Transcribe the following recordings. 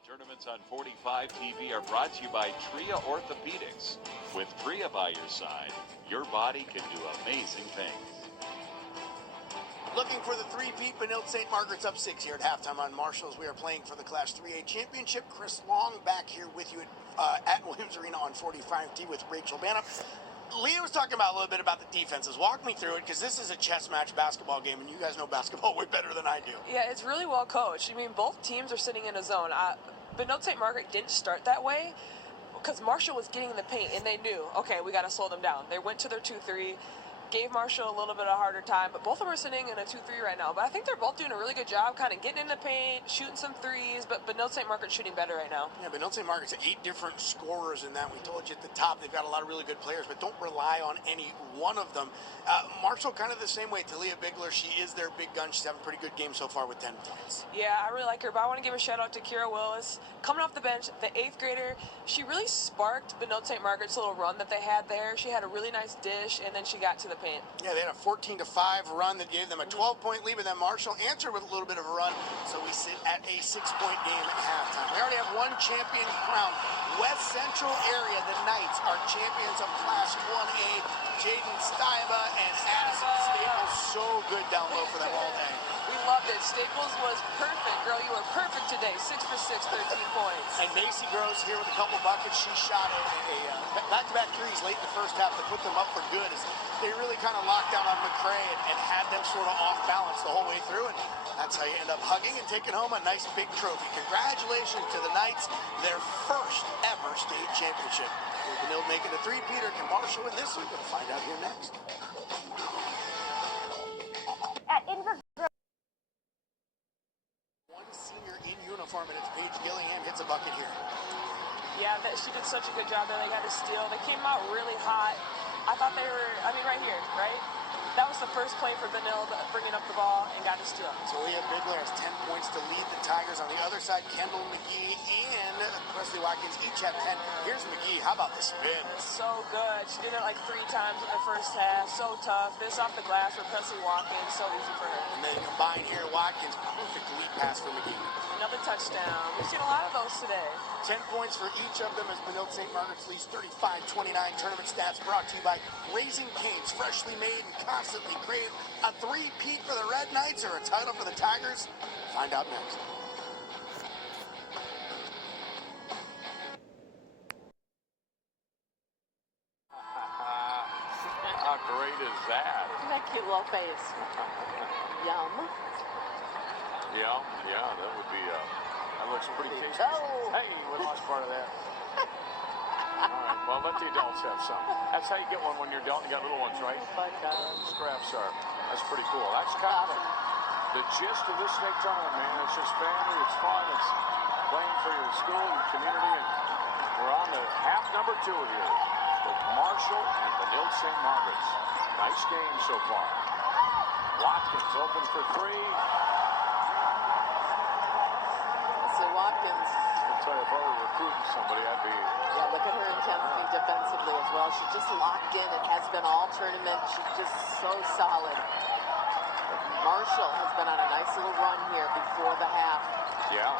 The tournaments on 45 TV are brought to you by Tria Orthopedics. With Tria by your side, your body can do amazing things. Looking for the three-peat, Benilde St. Margaret's up 6 here at halftime on Marshalls. We are playing for the Class 3A Championship. Chris Long back here with you at Williams Arena on 45T with Rachel Bannum. Leah was talking about a little bit about the defenses. Walk me through it, because this is a chess match basketball game, and you guys know basketball way better than I do. Yeah, it's really well coached. I mean, both teams are sitting in a zone. Benilde St. Margaret didn't start that way because Marshall was getting in the paint, and they knew, okay, we got to slow them down. They went to their 2-3. Gave Marshall a little bit of a harder time, but both of them are sitting in a 2-3 right now. But I think they're both doing a really good job kind of getting in the paint, shooting some threes, but Benilde St. Margaret's shooting better right now. Yeah, Benilde St. Margaret's 8 different scorers in that. We told you at the top they've got a lot of really good players, but don't rely on any one of them. Marshall kind of the same way. Talia Bigler, she is their big gun. She's having a pretty good game so far with 10 points. Yeah, I really like her, but I want to give a shout out to Kira Willis. Coming off the bench, the 8th grader, she really sparked Benilde St. Margaret's little run that they had there. She had a really nice dish, and then she got to the paint. Yeah, they had a 14-5 run that gave them a 12-point lead, but then Marshall answered with a little bit of a run, so we sit at a 6-point game at halftime. We already have one champion crowned. West Central area, the Knights are champions of Class 1A. Jaden Steiba and Addison Staples, so good down low for them all day. We loved it. Staples was perfect. Girl, you were perfect today. 6 for 6, 13 points. And Macy Gross here with a couple buckets. She shot a back-to-back threes late in the first half to put them up for good as they really kind of locked down on McCray and had them sort of off balance the whole way through. And that's how you end up hugging and taking home a nice big trophy. Congratulations to the Knights, their first ever state championship. Will Benilde making a three-peater? Can Marshall win this week? We'll find out here next. At Invergrove. One senior in uniform, and it's Paige Gillingham hits a bucket here. Yeah, she did such a good job there. They got a steal. They came out really hot. I thought they were, right here, right? That was the first play for Benilde, bringing up the ball and got a steal. Talia Bigler has 10 points to lead the Tigers. On the other side, Kendall McGee and Presley Watkins each have 10. Here's McGee. How about the spin? So good. She did it like 3 times in the first half. So tough. This off the glass for Presley Watkins. So easy for her. And then combined here, Watkins, perfect lead pass for McGee. Another touchdown. We've seen a lot of those today. 10 points for each of them as Benilde St. Margaret's leads 35-29. Tournament stats brought to you by Raising Cane's, freshly made and constantly crave. A three-peat for the Red Knights or a title for the Tigers? Find out next. How great is that? That cute little face. Yum. Yeah, that would be, that looks pretty tasty. Oh. Hey, we lost part of that. All right, well, let the adults have some. That's how you get one when you're adult and you got little ones, right? Scraps are. That's pretty cool. That's kind of the gist of this state tournament, man. It's just family, it's fun, it's playing for your school and community, and we're on to half number 2 here with Marshall and Benilde St. Margaret's. Nice game so far. Watkins open for 3. Watkins. I'll tell you, if I were recruiting somebody, I'd be... Yeah, look at her intensity defensively as well. She's just locked in and has been all tournament. She's just so solid. Marshall has been on a nice little run here before the half. Yeah.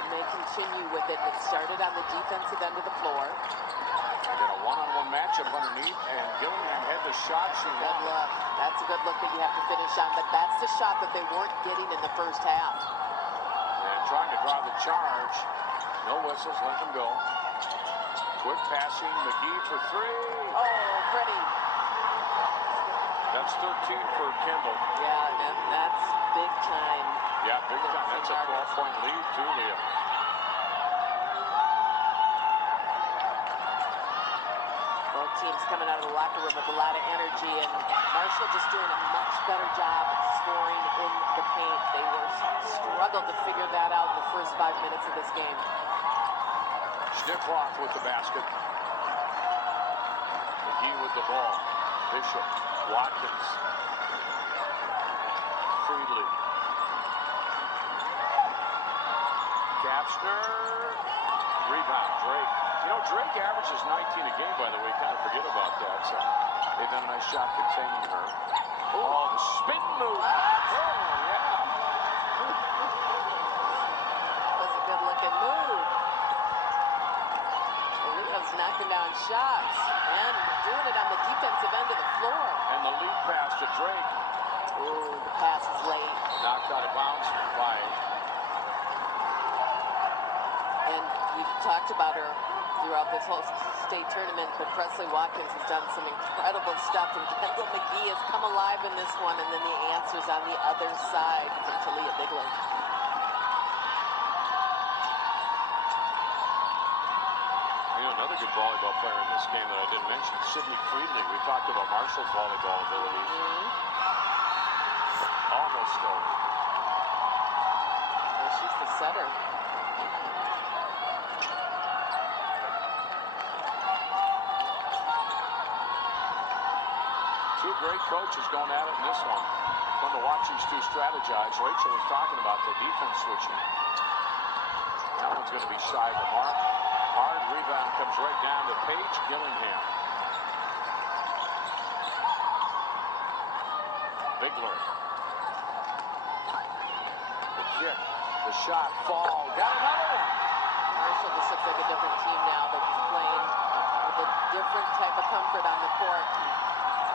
And they continue with it. It started on the defensive end of the floor. They got a one-on-one matchup underneath, and Gillingham had the shot she Good wanted. look. That's a good look that you have to finish on, but that's the shot that they weren't getting in the first half. And trying to draw the charge. No whistles, let them go. Quick passing, McGee for 3. Oh, Freddie. That's 13 for Kendall. Yeah, and that's big time. Yeah, big time. That's a 12-point lead, too, Leah. Both teams coming out of the locker room with a lot of energy, and Marshall just doing a much better job scoring in the paint. They struggled to figure that out in the first 5 minutes of this game. Schnickroth with the basket. McGee with the ball. Bishop, Watkins, Friedley, Kapsner, rebound, Drake. You know, Drake averages 19 a game, by the way. Kind of forget about that. So they've done a nice job containing her. Oh, the spin move. Oh, yeah. That was a good look at shots and doing it on the defensive end of the floor. And the lead pass to Drake. Ooh, the pass is late. Knocked out of bounds by. And you talked about her throughout this whole state tournament, but Presley Watkins has done some incredible stuff, and Kendall McGee has come alive in this one, and then the answers on the other side from Talia Bigler. You know, another good volleyball player in this game that I didn't mention, Sydney Friedley. We talked about Marshall's volleyball abilities. Almost stole. Well, she's the setter. Two great coaches going at it in this one. Fun to watch these two strategize. Rachel was talking about the defense switching. That one's going to be shy of the mark. Hard rebound comes right down to Paige Gillingham. Bigler. The kick. The shot. Fall. Got another one. Marshall just looks like a different team now that he's playing with a different type of comfort on the court.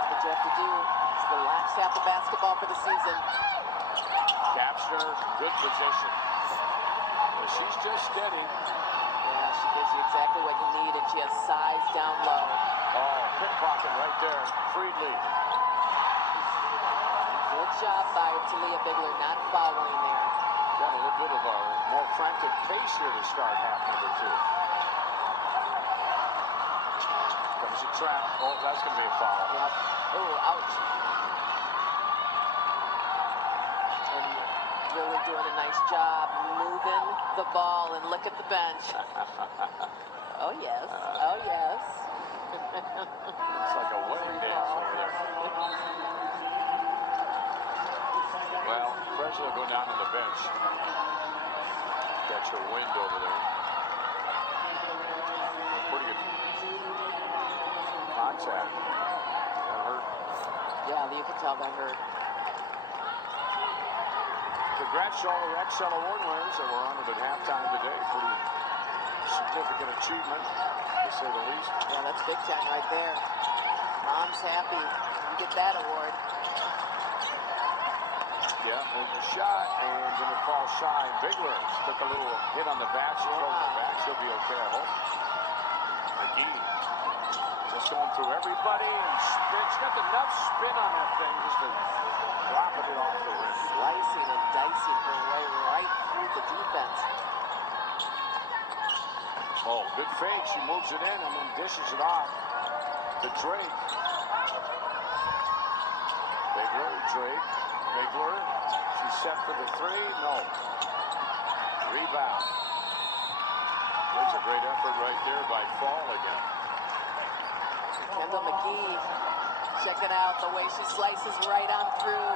What you have to do is the last half of basketball for the season. Kapsner, good position. But she's just steady. Yeah, she gives you exactly what you need, and she has size down low. Oh, pickpocket right there. Friedley. Good job by Talia Bigler not fouling there. Got a little bit of a more frantic pace here to start half number two. Comes a trap. Oh, that's going to be a foul. Yep. Oh, ouch. And really doing a nice job moving the ball, and look at the bench. Oh, yes. Oh, yes. It's like a wedding dance over there. Well, Presley will go down on the bench. Got your wind over there. Pretty good contact. That hurt. Yeah, you can tell that hurt. Congrats to all the Excel Award winners that were honored at halftime today. Pretty significant achievement, to say the least. Yeah, that's big time right there. Mom's happy. You get that award. Yeah, there's a shot, and then it falls shy. Bigler took a little hit on the bat. She broke the bat. She'll be okay, I hope. McGee just going through everybody and spin. She's got enough spin on that thing just to drop it off the rim. Slicing and dicing her way right through the defense. Oh, good fake. She moves it in and then dishes it off to Drake. Drake. Bigler. She's set for the three. No. Rebound. There's a great effort right there by Fall again. Kendall McGee, check it out, the way she slices right on through.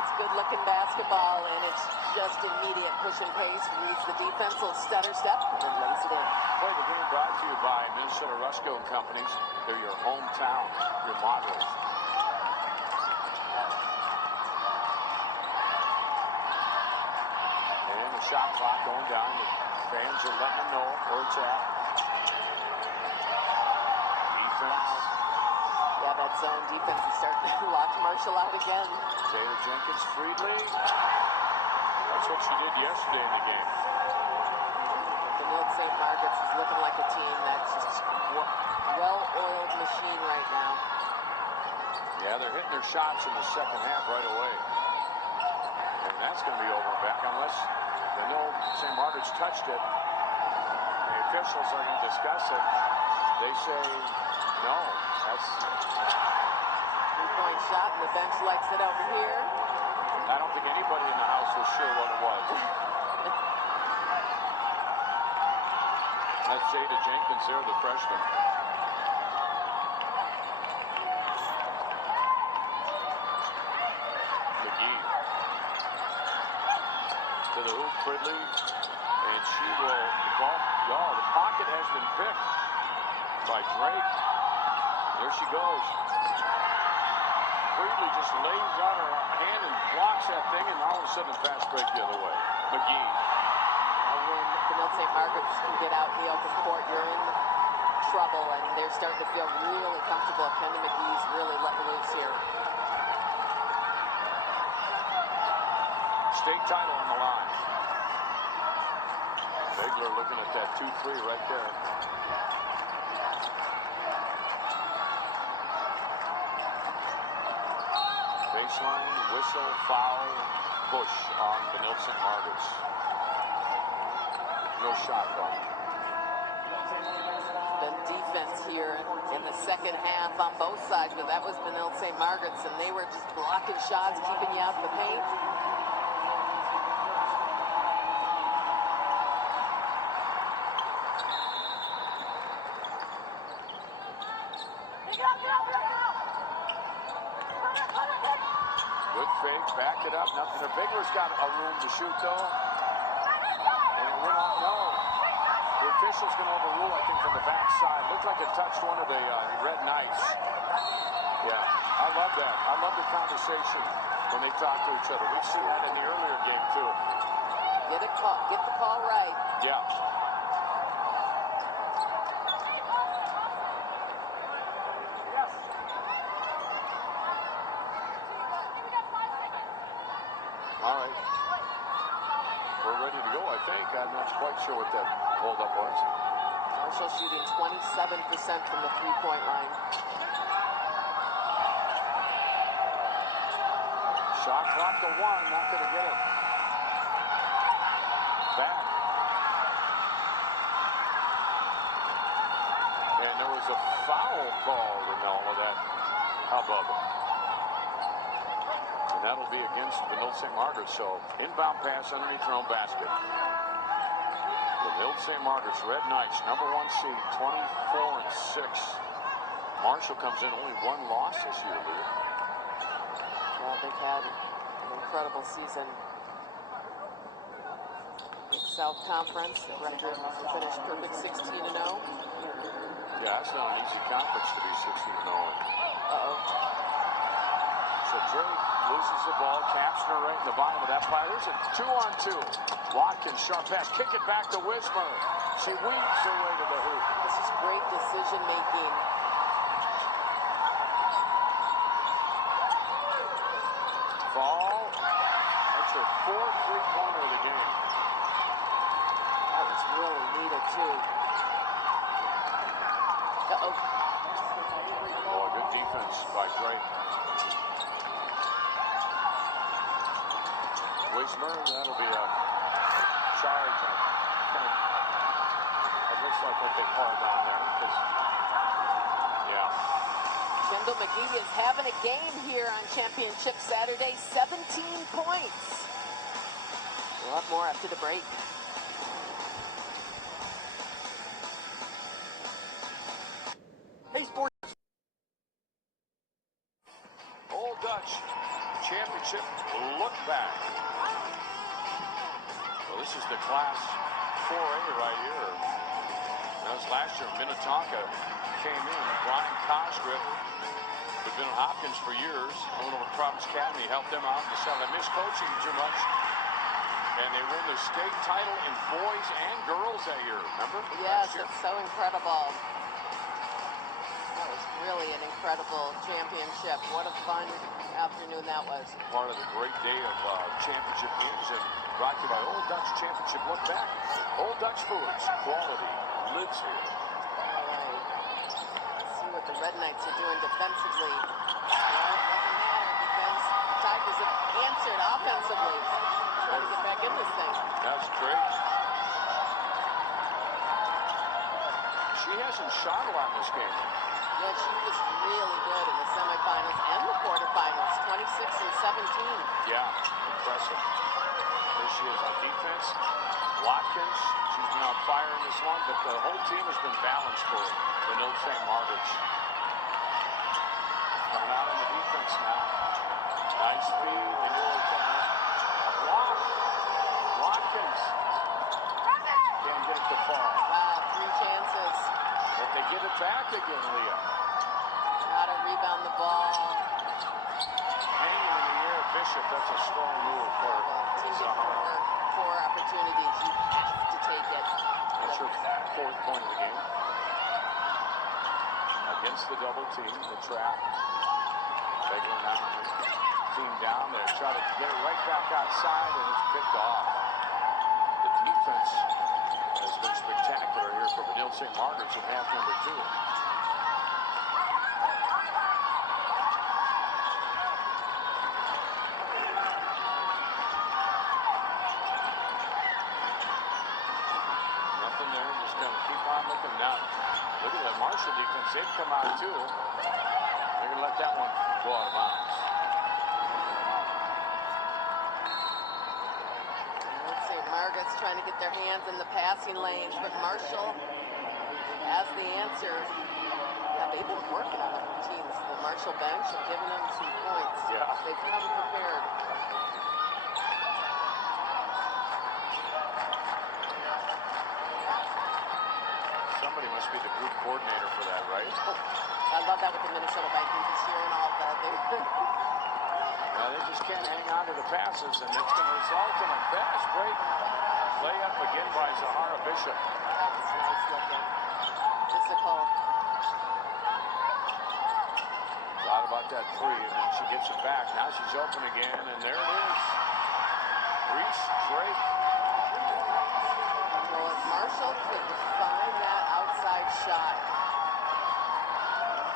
It's good-looking basketball, and it's just immediate push and pace. Reads the defense, little stutter step, and then lays it in. Play the game brought to you by Minnesota Rusco and Companies. They're your hometown remodelers. And the shot clock going down. The fans are letting them know where it's at. Defense. Yeah, that zone defense is starting to lock Marshall out again. Taylor Jenkins, Friedley. That's what she did yesterday in the game. The North St. Margaret's is looking like a team that's just well-oiled machine right now. Yeah, they're hitting their shots in the second half right away. And that's going to be over and back unless they know St. Margaret's touched it. The officials are going to discuss it. They say, no, that's... Three-point shot, and the bench likes it over here. I don't think anybody in the house was sure what it was. That's Jada Jenkins there, the freshman. McGee. To the hoop, Friedley. And she will, the pocket has been picked by Drake. There she goes. Friedley just lays out her hand and blocks that thing, and all of a sudden, fast break the other way. McGee. When the North St. Margaret's can get out in the open court, you're in trouble, and they're starting to feel really comfortable. Kendall McGee's really letting loose here. State title on the line. Bigler looking at that 2-3 right there. Baseline, whistle, foul, push on Benilde-St. Margaret's. No shot though. The defense here in the second half on both sides, but that was Benilde-St. Margaret's, and they were just blocking shots, keeping you out of the paint. Good fake, backed it up, nothing. Bigler's got a room to shoot though. And it went on low. The official's going to overrule, I think, from the backside. Looked like it touched one of the Red Knights. Yeah, I love that. I love the conversation when they talk to each other. We've seen that in the earlier game too. Get the call right. Yeah. All right. We're ready to go, I think. I'm not quite sure what that hold-up was. Marshall shooting 27% from the three-point line. Shot clock to 1, not going to get it. Back. And there was a foul called in all of that hubbub. And that'll be against Benilde-St. Margaret. So inbound pass underneath their own basket. Benilde-St. Margaret's Red Knights, number 1 seed, 24-6. Marshall comes in only 1 loss this year, Leah. Well, they've had an incredible season. South Conference, the record finished perfect 16-0. Yeah, that's not an easy conference to be 16-0 in. Uh-oh. So Drake loses the ball, Kapsner right in the bottom of that pile. There's a 2-on-2. Watkins, sharp pass, kick it back to Wismer. She weaves her way to the hoop. This is great decision making. Fall. That's her 4th three-pointer of the game. That was really needed too. Uh-oh. Oh, good defense by Drake. Wismer, that'll be a charge. It looks like what they called down there. Yeah. Kendall McGee is having a game here on Championship Saturday. 17 points. We'll have more after the break. Hey, sports. Old Dutch Championship look back. Well, this is the Class 4A right here. That was last year. Minnetonka came in. Brian Cosgrove, who'd been at Hopkins for years, went over to Providence Academy, helped them out in the summer. They missed coaching too much. And they won the state title in boys and girls that year, remember? Yes, it's so incredible. That was really an incredible championship. What a fun afternoon that was. Part of the great day of championship games, and brought to you by Old Dutch Championship Look Back. Old Dutch Foods, quality lives here. All right. Let's see what the Red Knights are doing defensively. Well, it doesn't matter because the Tigers have answered offensively. Trying to get back in this thing. That's great. She hasn't shot a lot in this game. Yeah, she was really good in the semifinals and the quarterfinals, 26 and 17. Yeah, impressive. There she is on defense. Watkins, she's been on fire in this one, but the whole team has been balanced for Benilde-St. Margaret's. Coming out on the defense now. Nice feed. They knew it was a block. Watkins can't get it to fall. Wow, 3 chances. But they get it back again, Leah. How to rebound the ball. Hanging in the air, Bishop, that's a strong move for Team Zahara. 4 opportunities. You have to take it. That's her 4th point of the game. against the double team, the trap. Bigler now, team down. They try to get it right back outside, and it's picked off. The defense has been spectacular here for Benilde St. Margaret's in half number 2. Nothing there, just going to keep on looking now. Look at the Marshall defense. They've come out too. They're going to let that one go out of bounds. St. Margaret's trying to get their hands in the passing lanes, but Marshall has the answer. Yeah, they've been working on the routines. The Marshall bench have given them some points. Yeah. They've come prepared. Somebody must be the group coordinator for that, right? I love that with the Minnesota Vikings this year and all that. They just can't hang on to the passes, and it's going to result in a fast break layup again by Zahara Bishop. That was nice looking. Physical. Thought about that 3, and then she gets it back. Now she's open again, and there it is. Reese Drake. Well, if Marshall could find that outside shot,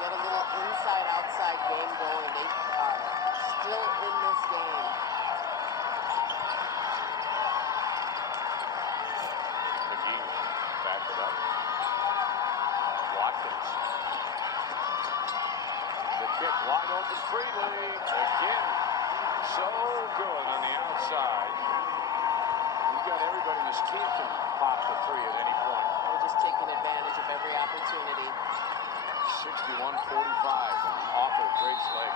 get a little inside-outside game going, they are still in this game. McGee back it up. Watkins. The kick wide open freely. Again, so good on the outside. You've got everybody in this team can pop the 3 at any point. They're just taking advantage of every opportunity. 61-45 off of Drake's leg.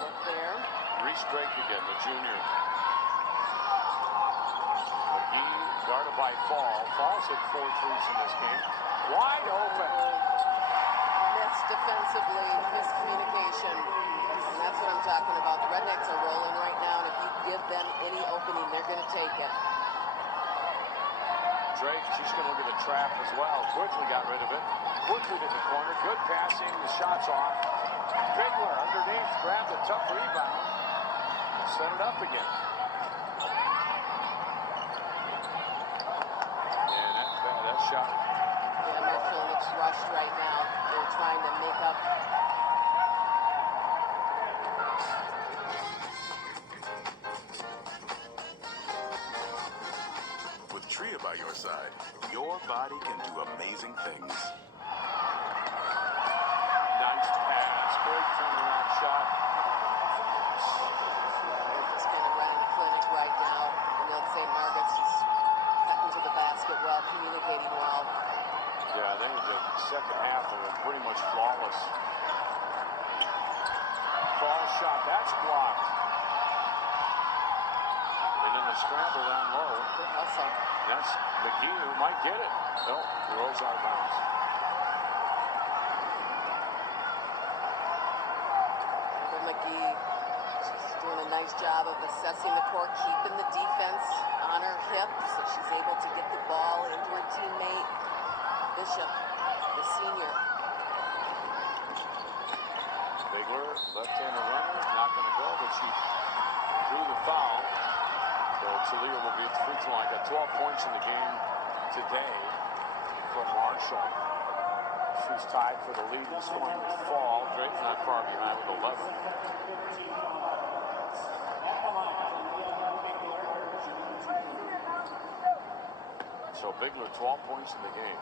Look there. Reese Drake again, the junior. McGee guarded by Fall. Fall's hit 4 threes in this game. Wide open. Missed defensively, miscommunication. And that's what I'm talking about. The Rednecks are rolling right now, and if you give them any opening, they're going to take it. Drake, she's going to look at the trap as well. Quickly got rid of it. Quickly to the corner. Good passing. The shot's off. Bigler underneath. Grabbed a tough rebound. Set it up again. And that shot. Yeah, Marshall looks rushed right now. They're trying to make up. With Tria by your side, your body can do amazing things. Nice pass. Great turnaround shot. They're just kind of running the clinic right now. Benilde St. Margaret's just cutting to the basket well, communicating well. Yeah, I think the second half of it pretty much flawless. Fall shot, that's blocked. And then the scramble down low. Good hustle. That's McGee who might get it. No, he rolls out of bounds. McGee, she's doing a nice job of assessing the court, keeping the defense on her hip so she's able to get the ball into her teammate. Bishop, the senior. Bigler, left-hander runner, not going to go, but she drew the foul. So Talia will be at the free throw line. Got 12 points in the game today from Marshall. She's tied for the lead in scoring with Fall. Drake's not far behind with 11. So Bigler, 12 points in the game.